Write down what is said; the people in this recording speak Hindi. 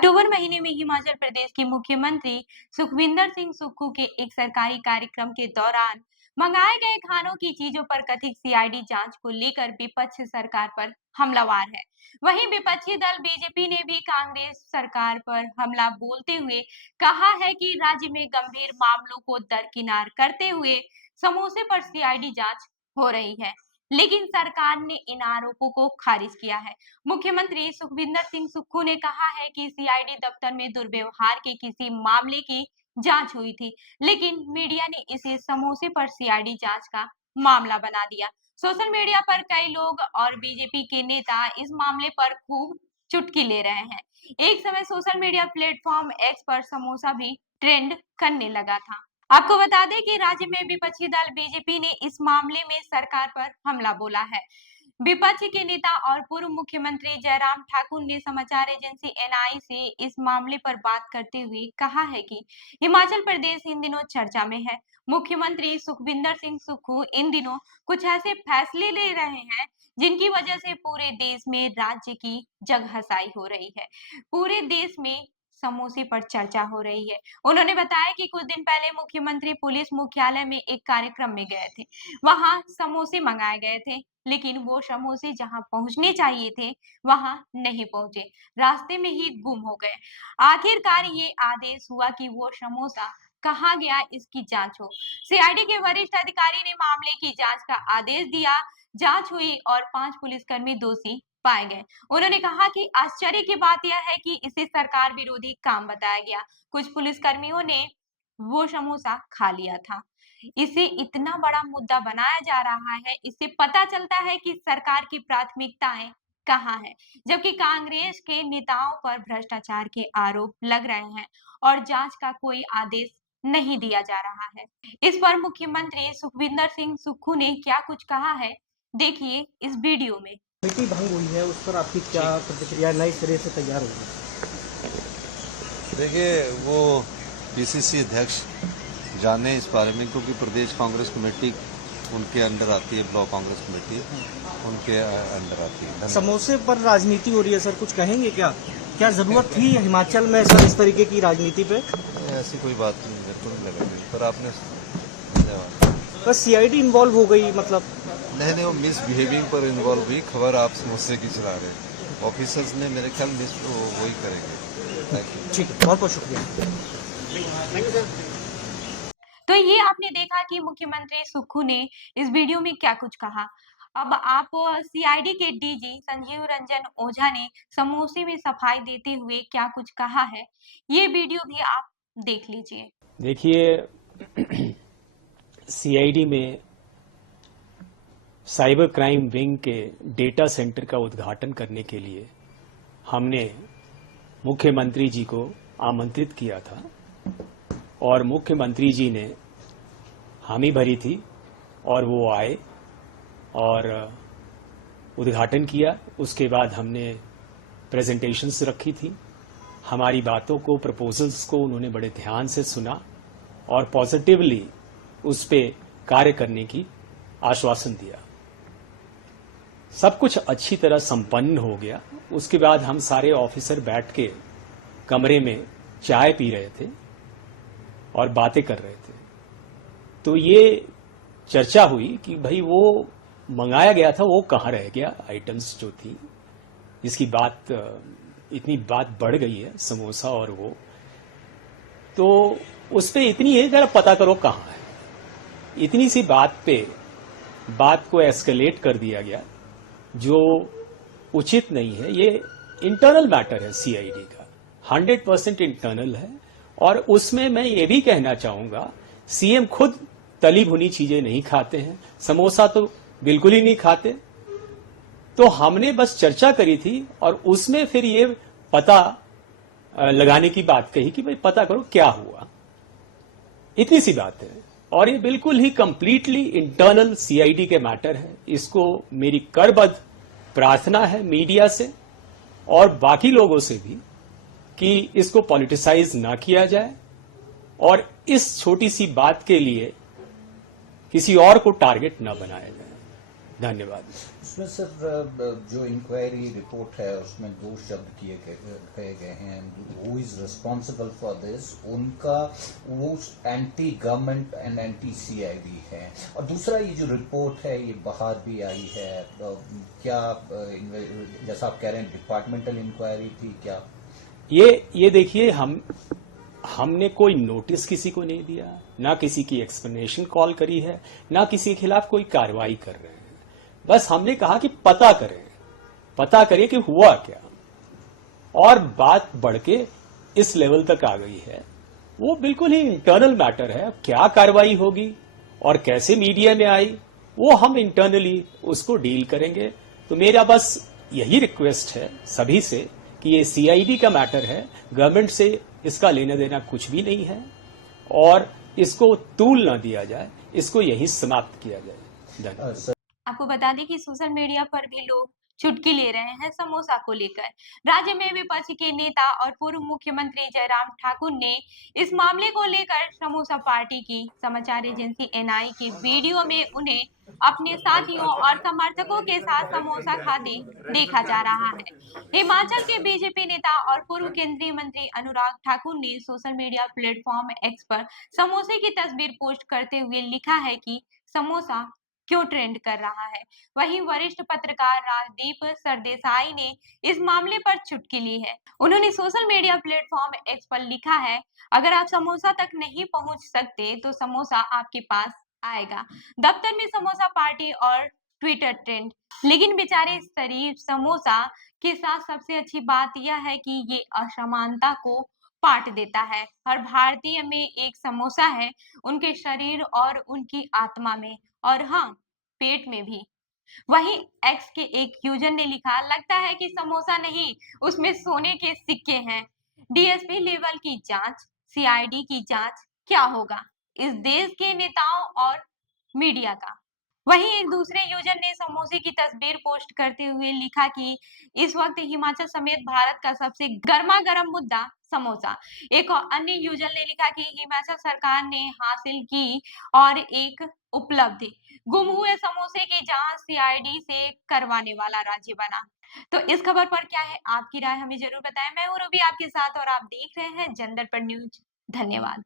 अक्टूबर महीने में हिमाचल प्रदेश के मुख्यमंत्री सुखविंदर सिंह सुक्खू के एक सरकारी कार्यक्रम के दौरान मंगाए गए खानों की चीजों पर कथित सीआईडी जांच को लेकर विपक्ष सरकार पर हमलावर है। वहीं विपक्षी दल बीजेपी ने भी कांग्रेस सरकार पर हमला बोलते हुए कहा है कि राज्य में गंभीर मामलों को दरकिनार करते हुए समोसे पर सीआईडी जांच हो रही है, लेकिन सरकार ने इन आरोपों को खारिज किया है। मुख्यमंत्री सुखविंदर सिंह सुक्खू ने कहा है कि सीआईडी दफ्तर में दुर्व्यवहार के किसी मामले की जांच हुई थी, लेकिन मीडिया ने इसे समोसे पर सीआईडी जांच का मामला बना दिया। सोशल मीडिया पर कई लोग और बीजेपी के नेता इस मामले पर खूब चुटकी ले रहे हैं। एक समय सोशल मीडिया प्लेटफॉर्म एक्स पर समोसा भी ट्रेंड करने लगा था। आपको बता दें कि राज्य में विपक्षी दल बीजेपी ने इस मामले में सरकार पर हमला बोला है। विपक्ष के नेता और पूर्व मुख्यमंत्री जयराम ठाकुर ने समाचार एजेंसी एनआई से इस मामले पर बात करते हुए कहा है कि हिमाचल प्रदेश इन दिनों चर्चा में है। मुख्यमंत्री सुखविंदर सिंह सुक्खू इन दिनों कुछ ऐसे फैसले ले रहे हैं जिनकी वजह से पूरे देश में राज्य की जगहसाई हो रही है। पूरे देश में समोसे पर चर्चा हो रही है। उन्होंने बताया कि कुछ दिन पहले मुख्यमंत्री पुलिस मुख्यालय में एक कार्यक्रम में गए थे। वहां समोसे मंगाए गए थे, लेकिन वो समोसे जहां पहुंचने चाहिए थे वहां नहीं पहुंचे, रास्ते में ही गुम हो गए। आखिरकार ये आदेश हुआ कि वो समोसा कहाँ गया इसकी जांच हो। सीआईडी के वरिष्ठ अधिकारी ने मामले की जांच का आदेश दिया। जांच हुई और 5 पुलिसकर्मी दोषी पाए गए। उन्होंने कहा कि आश्चर्य की बात यह है कि इसे सरकार विरोधी काम बताया गया। कुछ पुलिसकर्मियों ने वो समोसा खा लिया था। इसे इतना बड़ा मुद्दा बनाया जा रहा है, इससे पता चलता है कि सरकार की प्राथमिकताएं कहाँ है। जबकि कांग्रेस के नेताओं पर भ्रष्टाचार के आरोप लग रहे हैं और जांच का कोई आदेश नहीं दिया जा रहा है। इस पर मुख्यमंत्री सुखविंदर सिंह सुक्खू ने क्या कुछ कहा है, देखिए इस वीडियो में। समिति भंग हुई है, उस पर आपकी क्या प्रतिक्रिया? नए सिरे से तैयार होगी? देखिए, वो पीसीसी अध्यक्ष जाने इस बारे में, क्योंकि प्रदेश कांग्रेस कमेटी उनके अंडर आती है, ब्लॉक कांग्रेस कमेटी उनके अंडर आती है। समोसे पर राजनीति हो रही है सर, कुछ कहेंगे क्या? क्या जरूरत थी हिमाचल में सर इस तरीके की राजनीति पे? ऐसी कोई बात नहीं, मेरे को नहीं लगा, पर आपने बस सीआईडी इन्वॉल्व हो गई मतलब? नहीं, वो मिसबिहेविंग पर इन्वॉल्व हुई। खबर आप समोसे की चला रहे हैं, ऑफिसर्स ने मेरे ख्याल मिस वही करेंगे। ठीक है, बहुत बहुत शुक्रिया। Thank you sir. तो ये आपने देखा कि मुख्यमंत्री सुक्खू ने इस वीडियो में क्या कुछ कहा। अब आप सीआईडी के डीजी संजीव रंजन ओझा ने समोसे में सफाई देते हुए क्या कुछ कहा है, ये वीडियो भी आप देख लीजिए। देखिए, सीआईडी में साइबर क्राइम विंग के डेटा सेंटर का उद्घाटन करने के लिए हमने मुख्यमंत्री जी को आमंत्रित किया था और मुख्यमंत्री जी ने हामी भरी थी और वो आए और उद्घाटन किया। उसके बाद हमने प्रेजेंटेशंस रखी थी। हमारी बातों को, प्रपोजल्स को उन्होंने बड़े ध्यान से सुना और पॉजिटिवली उस पे कार्य करने की आश्वासन दिया। सब कुछ अच्छी तरह संपन्न हो गया। उसके बाद हम सारे ऑफिसर बैठ के कमरे में चाय पी रहे थे और बातें कर रहे थे। तो ये चर्चा हुई कि भाई वो मंगाया गया था वो कहाँ रह गया, आइटम्स जो थी, इसकी बात, इतनी बात बढ़ गई है समोसा और वो, तो उस पे इतनी है जरा पता करो कहाँ है। इतनी सी बात पे बात को एस्केलेट कर दिया गया, जो उचित नहीं है। ये इंटरनल मैटर है सीआईडी का, 100% इंटरनल है। और उसमें मैं ये भी कहना चाहूंगा, सीएम खुद तली भुनी चीजें नहीं खाते हैं, समोसा तो बिल्कुल ही नहीं खाते। तो हमने बस चर्चा करी थी और उसमें फिर ये पता लगाने की बात कही कि भाई पता करो क्या हुआ। इतनी सी बात है और ये बिल्कुल ही कंप्लीटली इंटरनल सीआईडी के मैटर है। इसको मेरी करबद्ध प्रार्थना है मीडिया से और बाकी लोगों से भी कि इसको पॉलिटिसाइज ना किया जाए और इस छोटी सी बात के लिए किसी और को टारगेट ना बनाया जाए। धन्यवाद। उसमें सर जो इंक्वायरी रिपोर्ट है उसमें दो शब्द कहे गए हैं, who is responsible for this, उनका वो anti government and anti CID है। और दूसरा ये जो रिपोर्ट है ये बाहर भी आई है, क्या जैसा आप कह रहे हैं डिपार्टमेंटल इंक्वायरी थी क्या? ये देखिए, हमने कोई नोटिस किसी को नहीं दिया, ना किसी की एक्सप्लेनेशन कॉल करी है, ना किसी के खिलाफ कोई कार्रवाई कर रहे हैं। बस हमने कहा कि पता करें कि हुआ क्या। और बात बढ़ के इस लेवल तक आ गई है, वो बिल्कुल ही इंटरनल मैटर है। क्या कार्रवाई होगी और कैसे मीडिया में आई, वो हम इंटरनली उसको डील करेंगे। तो मेरा बस यही रिक्वेस्ट है सभी से कि ये सीआईडी का मैटर है, गवर्नमेंट से इसका लेना देना कुछ भी नहीं है और इसको तूल ना दिया जाए, इसको यही समाप्त किया जाए। धन्यवाद। आपको बता दें कि सोशल मीडिया पर भी लोग चुटकी ले रहे हैं समोसा को लेकर। राज्य में विपक्ष के नेता और पूर्व मुख्यमंत्री जयराम ठाकुर ने इस मामले को लेकर समोसा पार्टी की समाचार एजेंसी एनआई की वीडियो में उन्हें अपने साथियों और समर्थकों के साथ समोसा खाते देखा जा रहा है। हिमाचल के बीजेपी नेता और पूर्व केंद्रीय मंत्री अनुराग ठाकुर ने सोशल मीडिया प्लेटफॉर्म एक्स पर समोसे की तस्वीर पोस्ट करते हुए लिखा है कि समोसा क्यों ट्रेंड कर रहा है। वहीं वरिष्ठ पत्रकार राजदीप सरदेसाई ने इस मामले पर चुटकी ली है। उन्होंने सोशल मीडिया प्लेटफॉर्म एक्स पर लिखा है, अगर आप समोसा तक नहीं पहुंच सकते तो समोसा आपके पास आएगा। दफ्तर में समोसा पार्टी और ट्विटर ट्रेंड। लेकिन बेचारे शरीफ समोसा के साथ सबसे अच्छी बात यह है कि ये असमानता को पाट देता है। हर भारतीय में एक समोसा है, उनके शरीर और उनकी आत्मा में, और हाँ, पेट में भी। वहीं एक्स के एक यूजर ने लिखा, लगता है कि समोसा नहीं, उसमें सोने के सिक्के हैं। डीएसपी लेवल की जांच, सीआईडी की जांच, क्या होगा इस देश के नेताओं और मीडिया का। वहीं एक दूसरे यूजर ने समोसे की तस्वीर पोस्ट करते हुए लिखा कि इस वक्त हिमाचल समेत भारत का सबसे गर्मा गर्म मुद्दा समोसा। एक और अन्य यूजर ने लिखा कि हिमाचल सरकार ने हासिल की और एक उपलब्धि, गुम हुए समोसे की जांच सीआईडी से करवाने वाला राज्य बना। तो इस खबर पर क्या है आपकी राय, हमें जरूर बताएं। मैं हूं रूबी आपके साथ और आप देख रहे हैं जनदर्पण न्यूज। धन्यवाद।